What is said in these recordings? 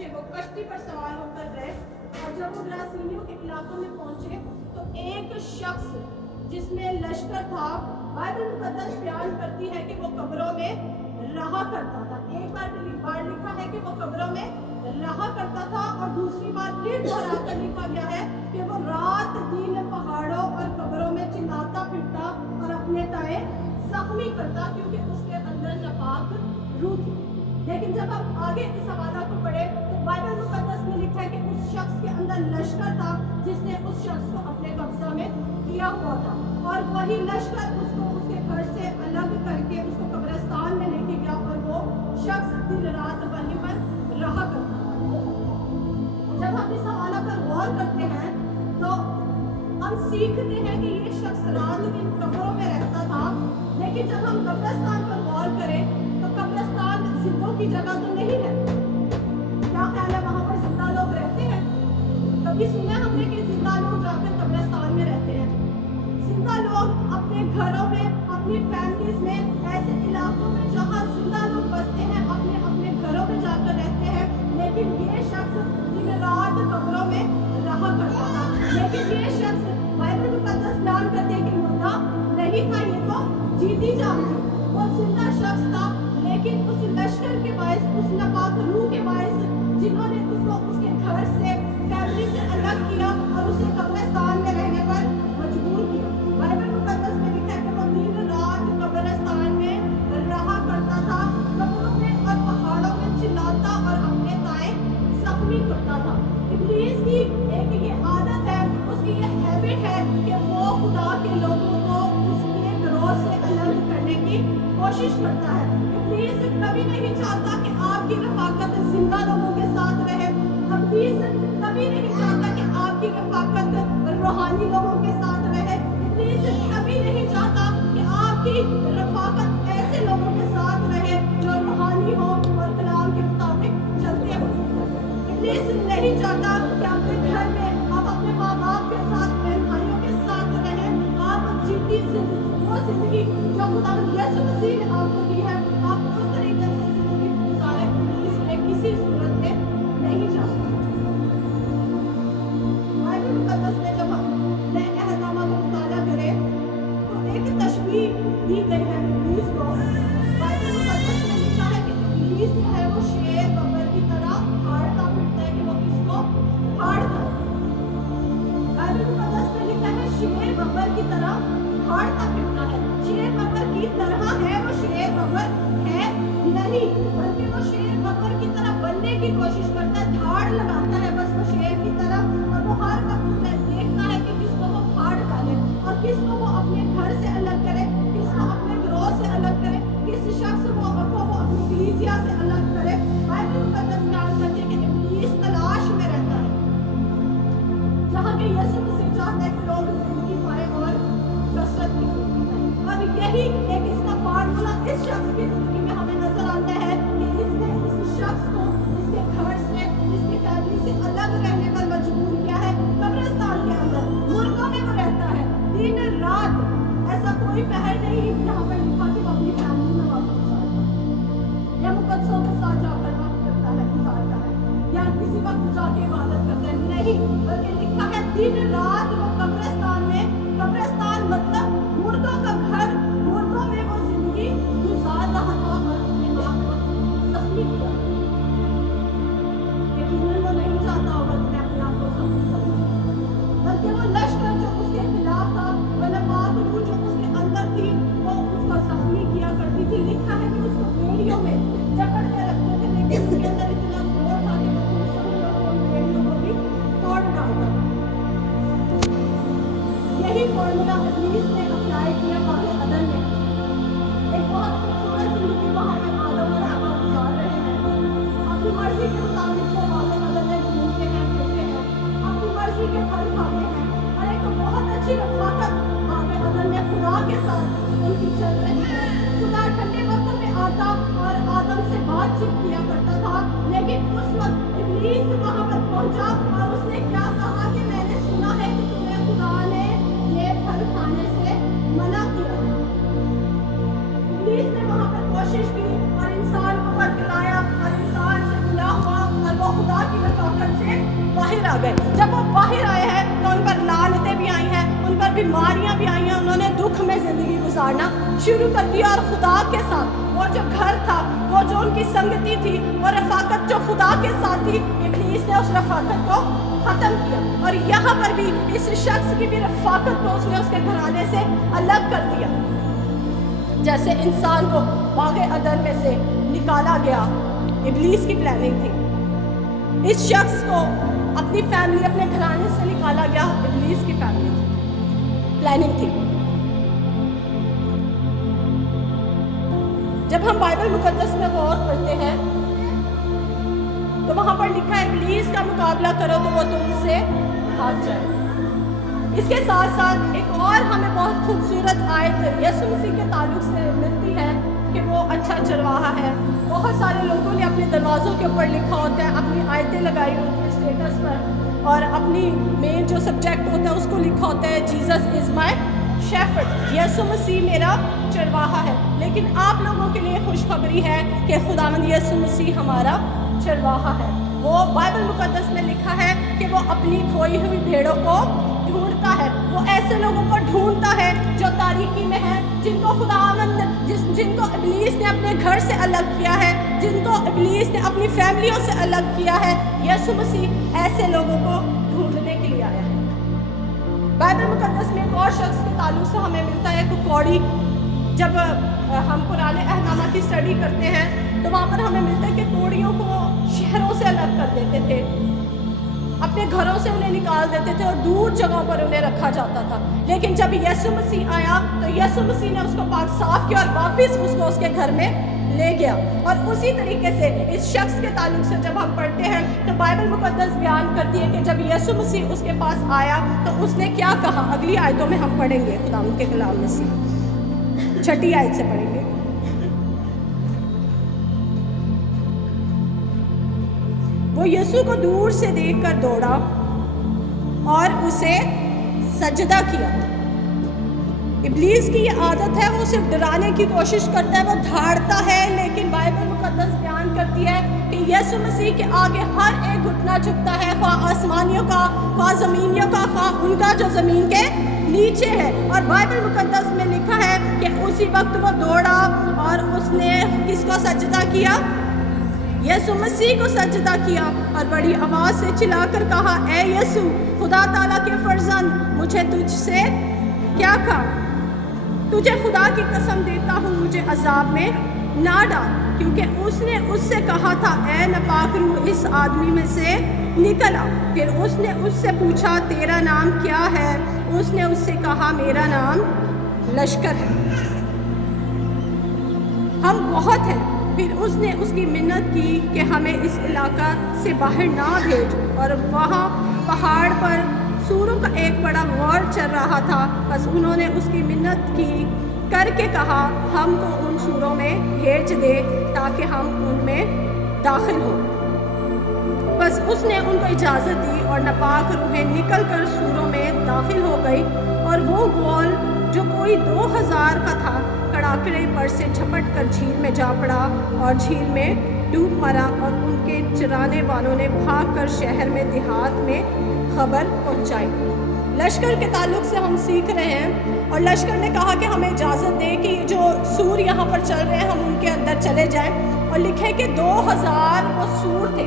پہنچے، وہ کشتی پر سوار ہو کر گئے، اور جب وہ گراسینیوں کے علاقوں میں پہنچے تو ایک شخص جس میں لشکر تھا، بائبل مقدس بیان کرتی ہے کہ وہ قبروں میں رہا کرتا تھا۔ ایک بار لکھا ہے کہ وہ قبروں میں رہا کرتا تھا، اور دوسری بار پھر دوہرا کر لکھا گیا ہے کہ وہ رات دن پہاڑوں اور قبروں میں چلاتا پھرتا اور اپنے تائیں زخمی کرتا، کیونکہ اس کے اندر ناپاک روح تھی۔ لیکن جب ہم آگے اس حوالہ کو پڑھے تو بائبل مقدس میں لکھا ہے کہ اس شخص کے اندر لشکر تھا جس نے اس شخص کو اپنے قبضہ میں کیا ہوا تھا، اور وہی لشکر اس کو اس کے گھر سے الگ کر کے اس کو قبرستان میں لے کے گیا، اور وہ شخص دن رات وہیں پر رہا کرتا تھا۔ جب ہم اس حوالہ پر غور کرتے ہیں تو ہم سیکھتے ہیں کہ یہ شخص رات دن قبروں میں رہتا تھا، لیکن جب ہم قبرستان پر غور کریں تو قبرستان زندوں کی جگہ تو نہیں ہے۔ کیا خیال ہے وہاں پر زندہ لوگ رہتے ہیں؟ کبھی سنا ہم نے کہ زندہ لوگ جا کر قبرستان میں رہتے ہیں؟ زندہ لوگ اپنے گھروں میں، اپنی فیملیز میں، ایسے علاقوں میں جہاں زندہ لوگ بستے ہیں، اپنے اپنے گھروں میں جا کر رہتے ہیں، لیکن یہ شخص دن رات قبروں میں رہا کرتا تھا۔ لیکن یہ شخص بائبل مقدس بیان کرتے ہیں کہ مردہ نہیں تھا، یہ تو جیتی جان تھی، وہ زندہ شخص تھا، لیکن اس لشکر کے باعث، اس ناپاک روح کے باعث، جنہوں نے اس کو اس کے گھر سے، فیملی سے الگ کیا اور اسے قبرستان میں رہنے پر مجبور کیا۔ بائبل مقدس میں لکھا ہے کہ وہ دن رات قبرستان میں رہا کرتا تھا، قبروں میں اور پہاڑوں میں چلاتا اور اپنے تائیں زخمی کرتا تھا۔ ابلیس کی ایک یہ عادت ہے، اس کی یہ ہیبٹ ہے کہ وہ خدا کے لوگوں کو اس کے گروہ سے الگ کرنے کی کوشش کرتا ہے۔ ابلیس کبھی نہیں چاہتا کہ آپ کی رفاقت زندہ لوگوں کے ساتھ رہے۔ ابلیس کبھی نہیں چاہتا کہ آپ کی رفاقت روحانی لوگوں کے ساتھ رہے۔ ابلیس کبھی نہیں چاہتا کہ آپ کی رفاقت ایسے لوگوں کے ساتھ رہے جو روحانی ہو اور کلام کے مطابق چلتے ہوں۔ ابلیس نہیں چاہتا کہ آپ کے گھر میں آپ اپنے ماں باپ کے ساتھ، بہن بھائیوں کے ساتھ رہیں، آپ جیتی وہ زندگی جو خدا یسوع مسیح نے آپ کو دی ہے، آپ اس طریقے سے زندگی گزاریں۔ اس میں کسی صورت میں نہیں چاہتا۔ بائبل مقدس میں جب ہم نئے عہد نامہ کا مطالعہ کریں تو ایک تشبیہ دی گئی ہے ابلیس کو۔ بائبل مقدس میں لکھا ہے کہ ابلیس جو ہے وہ شیر ببر کی طرح پھاڑتا پھرتا ہے کہ وہ کس کو پھاڑتا ہے۔ بائبل مقدس میں لکھا ہے شیر ببر کی طرح پھاڑتا پھرتا ہے۔ شیر ببر کی طرح ہے، وہ شیر ببر ہے نہیں، بلکہ وہ شیر ببر کی طرح بننے کی کوشش کرتا ہے، دھاڑ لگاتا ہے بس وہ شیر کی طرح، اور وہ ہر وقت دیکھتا ہے کہ کس کو وہ پھاڑ ڈالے اور کس کو وہ اپنے گھر سے الگ کرے، کس کو اپنے گروہ سے الگ کرے، کس شخص کو وہ اپنی کلیسیا سے الگ کرے۔ بائبل مقدس بیان کرتے ہیں کہ ابلیس تلاش میں رہتا ہے، جہاں کہ یسوع مسیح چاہتا ہے کہ لوگ زندگی پائے اور کثرت کی زندگی پائے۔ اور یہی ایک اس کا فارمولا اس شخص کی زندگی میں ہمیں نظر آتا ہے کہ اس نے اس شخص کو اس کے گھر سے، اس کی فیملی سے الگ رہنے پر مجبور کیا ہے۔ قبرستان کے اندر مردوں میں وہ رہتا ہے دن رات، ایسا کوئی پہر نہیں جہاں پر لکھا کہ وہ اپنی فیملی میں وقت گزارتا ہے یا مقدسوں کے ساتھ جا کر وقت کرتا ہے، گزارتا ہے، یا کسی وقت جا کے عبادت کرتا ہے، نہیں، بلکہ لکھا ہے دن رات وہ قبرستان میں۔ قبرستان مطلب مردوں کا گھر، مردوں میں وہ زندگی گزار رہا تھا اور اپنے آپ کو زخمی کیا۔ یقیناً وہ نہیں چاہتا ہوگا کہ میں اپنے آپ کو زخمی کروں، بلکہ وہ لشکر جو اس کے خلاف تھا، وہ ناپاک روح جو اس کے اندر تھی، وہ اس کو زخمی کیا کرتی تھی۔ لکھا ہے کہ اس کو بیڑیوں میں جکڑ کے رکھتے تھے، لیکن اس کے اندر اتنا زور تھا کہ وہ سبھی لوگوں کو، بیڑیوں کو بھی توڑ ڈالتا۔ یہی فارمولا ابلیس نے اپلائی کیا آ گئے. جب وہ باہر آئے ہیں تو ان پر لعنتیں بھی آئی ہیں, ان پر بیماریاں بھی آئی ہیں, انہوں نے دکھ میں زندگی گزارنا شروع کر دیا. اور خدا کے ساتھ وہ جو گھر تھا, وہ جو ان کی سنگتی تھی, وہ رفاقت جو خدا کے ساتھ تھی, ابلیس نے اس رفاقت کو ختم کیا. اور یہاں پر بھی اس شخص کی بھی رفاقت کو اس نے اس کے گھرانے سے الگ کر دیا. جیسے انسان کو باغ عدن میں سے نکالا گیا, ابلیس کی پلاننگ تھی. اس شخص کو اپنی فیملی, اپنے گھرانے سے نکالا گیا, ابلیس کی فیملی تھی, پلاننگ تھی. جب ہم بائبل مقدس میں غور کرتے ہیں تو وہاں پر لکھا ہے ابلیس کا مقابلہ کرو تو وہ تم سے بھاگ جائے. اس کے ساتھ ساتھ ایک اور ہمیں بہت خوبصورت آیت یسوع مسیح کے تعلق سے ملتی ہے کہ وہ اچھا چرواہا ہے. بہت سارے لوگوں نے اپنے دروازوں کے اوپر لکھا ہوتا ہے, اپنی آیتیں لگائی ہوتی ہیں اسٹیٹس پر, اور اپنی مین جو سبجیکٹ ہوتا ہے اس کو لکھا ہوتا ہے جیزس از مائی شیفرڈ, یسوع مسیح میرا چرواہا ہے. لیکن آپ لوگوں کے لیے خوشخبری ہے کہ خداوند یسوع مسیح ہمارا چرواہا ہے. وہ بائبل مقدس میں لکھا ہے کہ وہ اپنی کھوئی ہوئی بھیڑوں کو ڈھونڈتا ہے. وہ ایسے لوگوں کو ڈھونڈتا ہے جو تاریکی میں ہیں, جن کو خداوند جن کو ابلیس نے اپنے گھر سے الگ کیا ہے, جن کو ابلیس نے اپنی فیملیوں سے الگ کیا ہے. یسوع مسیح ایسے لوگوں کو ڈھونڈنے کے لیے آیا ہے. بائبل مقدس میں ایک اور شخص کے تعلق سے ہمیں ملتا ہے کوڑی. جب ہم پرانے احکامات کی اسٹڈی کرتے ہیں تو وہاں پر ہمیں ملتا ہے کہ کوڑیوں کو شہروں سے الگ کر دیتے تھے, اپنے گھروں سے انہیں نکال دیتے تھے اور دور جگہوں پر انہیں رکھا جاتا تھا. لیکن جب یسوع مسیح آیا تو یسوع مسیح نے اس کو پاک صاف کیا اور واپس اس کو اس کے گھر میں لے گیا. اور اسی طریقے سے اس شخص کے تعلق سے جب ہم پڑھتے ہیں تو بائبل مقدس بیان کرتی ہے کہ جب یسوع مسیح اس کے پاس آیا تو اس نے کیا کہا. اگلی آیتوں میں ہم پڑھیں گے خداوند کے کلام میں سے, 6 آیت سے پڑھیں گے. وہ یسوع کو دور سے دیکھ کر دوڑا اور اسے سجدہ کیا. ابلیس کی یہ عادت ہے, وہ صرف ڈرانے کی کوشش کرتا ہے, وہ دھاڑتا ہے. لیکن بائبل مقدس بیان کرتی ہے کہ یسوع مسیح کے آگے ہر ایک گھٹنا جھکتا ہے, خواہ آسمانیوں کا, خواہ زمینیوں کا, خواہ ان کا جو زمین کے نیچے ہے. اور بائبل مقدس میں لکھا ہے کہ اسی وقت وہ دوڑا اور اس نے کس کو سجدہ کیا, یسوع مسیح کو سجدہ کیا, اور بڑی آواز سے چلا کر کہا, اے یسوع خدا تعالیٰ کے فرزند, مجھے تجھ سے کیا کہا, تجھے خدا کی قسم دیتا ہوں مجھے عذاب میں نہ ڈال. کیونکہ اس نے اس سے کہا تھا, اے ناپاک روح اس آدمی میں سے نکل آ. پھر اس نے اس سے پوچھا, تیرا نام کیا ہے؟ اس نے اس سے کہا, میرا نام لشکر ہے, ہم بہت ہیں. پھر اس نے اس کی منت کی کہ ہمیں اس علاقہ سے باہر نہ بھیج. اور وہاں پہاڑ پر سوروں کا ایک بڑا غور چل رہا تھا. بس انہوں نے اس کی منت کی کر کے کہا, ہم کو ان سوروں میں بھیج دے تاکہ ہم ان میں داخل ہوں. بس اس نے ان کو اجازت دی اور ناپاک روحیں نکل کر سوروں میں داخل ہو گئی. اور وہ غول جو کوئی 2000 کا تھا کڑاکڑے پر سے جھپٹ کر جھیل میں جا پڑا اور جھیل میں ڈوب مرا. اور ان کے چرانے والوں نے بھاگ کر شہر میں دیہات میں خبر پہنچائی. لشکر کے تعلق سے ہم سیکھ رہے ہیں, اور لشکر نے کہا کہ ہمیں اجازت دے کہ جو سور یہاں پر چل رہے ہیں ہم ان کے اندر چلے جائیں. اور لکھے کہ 2000 وہ سور تھے,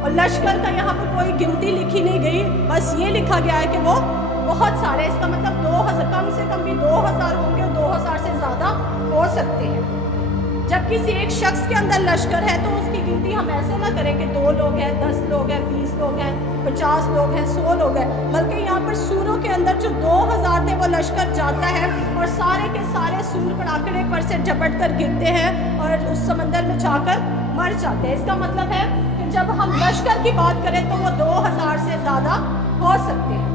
اور لشکر کا یہاں پر کوئی گنتی لکھی نہیں گئی, بس یہ لکھا گیا ہے کہ وہ بہت سارے. اس کا مطلب 2000 کم سے کم بھی 2000 ہوں گے, 2000 سے زیادہ ہو سکتے ہیں. جب کسی ایک شخص کے اندر لشکر ہے تو اس کی گنتی ہم ایسے نہ کریں کہ 2 لوگ ہیں, 10 لوگ ہیں, 20 لوگ ہیں, 50 لوگ ہیں, 100 لوگ ہیں. بلکہ یہاں پر سوروں کے اندر جو 2000 تھے وہ لشکر جاتا ہے اور سارے کے سارے سور کڑاکڑے پر سے جھپٹ کر گرتے ہیں اور اس سمندر میں جا کر مر جاتے ہیں. اس کا مطلب ہے کہ جب ہم لشکر کی بات کریں تو وہ 2000 سے زیادہ ہو سکتے ہیں.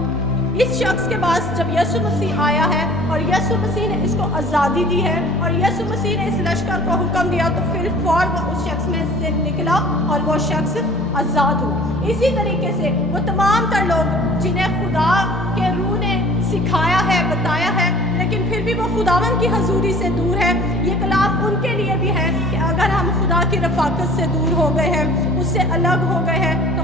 اس شخص کے پاس جب یسوع مسیح آیا ہے اور یسوع مسیح نے اس کو آزادی دی ہے اور یسوع مسیح نے اس لشکر کو حکم دیا تو پھر فوراً وہ اس شخص میں سے نکلا اور وہ شخص آزاد ہوا. اسی طریقے سے وہ تمام تر لوگ جنہیں خدا کے روح نے سکھایا ہے, بتایا ہے, لیکن پھر بھی وہ خداوند کی حضوری سے دور ہے, یہ کلام ان کے لیے بھی ہے کہ اگر ہم خدا کی رفاقت سے دور ہو گئے ہیں, اس سے الگ ہو گئے ہیں, تو